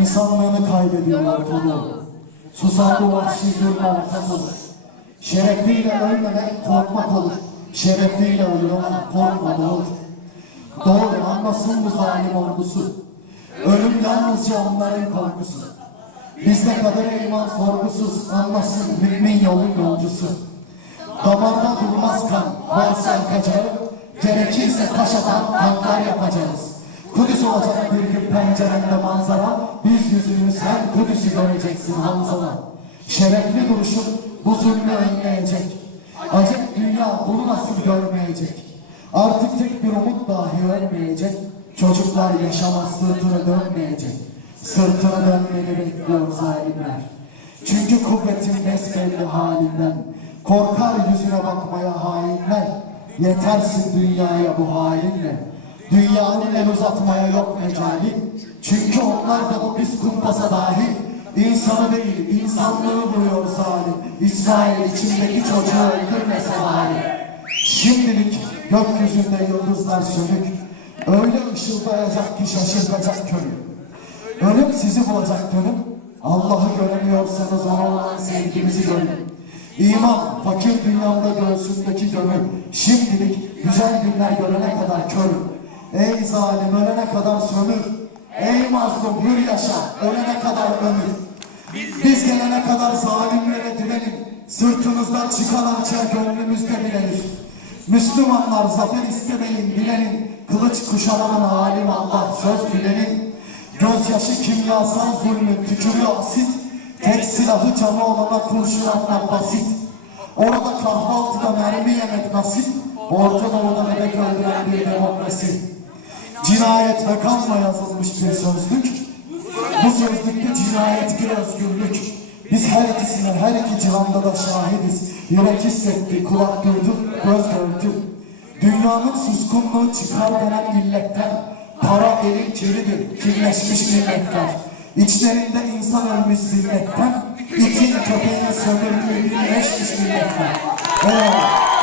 İnsanlığını kaybediyor ortalığı. Susar bu vahşi zulme ortalığı. Şerefiyle ölmemek korkmak olur. Şerefiyle ölüyorlar korkmak olur. Doğru anlasın bu zalim ordusu. Ölüm yalnızca onların korkusu. Bizde kader iman sorgusuz anlasın mümin yolun yolcusu. Damarda durmaz kan, varsa akacağı, gerekirse taş atan tanklar yapacağız. Olacak bir gün pencerende manzara, biz yüzünü sen Kudüs'ü göreceksin Hanzala. Şerefli duruşun bu zulmü önleyecek. Acep dünya bunu nasıl görmeyecek? Artık tek bir umut dahi ölmeyecek. Çocuklar yaşamaz sırtını dönmeyecek. Sırtını dönmeni bekliyor zalimler. Çünkü kuvvetin besbelli halinden. Korkar yüzüne bakmaya hainler. Yetersin dünyaya bu halinle. Dünyanın el uzatmaya yok mecali. Çünkü onlar da bu pis kumpasa dahil. İnsanı değil, insanlığı vuruyor zalim. İsrail içindeki çocuğu öldürmese bari. Şimdilik gökyüzünde yıldızlar sönük. Öyle ışıldayacak ki şaşırtacak köyü. Ölüm sizi bulacak dönüm. Allah'ı göremiyorsanız ona olan sevgimizi görün. İman, fakir dünyamda göğsündeki gömü. Şimdilik güzel günler görene kadar körüm. Ey zalim ölene kadar sömür. Ey mazlum hür yaşa, ölene kadar ömür. Biz gelene kadar zalimlere direnin. Sırtımızdan çıkan hançer gönlümüzde bilenir. Müslümanlar zafer istemeyin bilenin. Kılıç kuşanan alim Allah söz bilenin. Gözyaşı kimyasal zulmün tükürüyor asit. Tek silahı canı olana kurşun basit. Orada kahvaltıda mermi yemek nasip. Orta Doğu'da bebek öldüren bir demokrasi. Cinayet ve kanla yazılmış bir sözlük. Bu sözlükte cinayet bir özgürlük. Biz her ikisine, her iki cihanda da şahidiz. Yürek hissetti, kulak duydu, göz gördü. Dünyanın suskunluğu çıkar denen milletten. Para elin kiridir, kirleşmiş milletler. İçlerinde insan ölmüş zilletten. itin köpeğine sömürdüğü birleşmiş milletler. Eyvallah.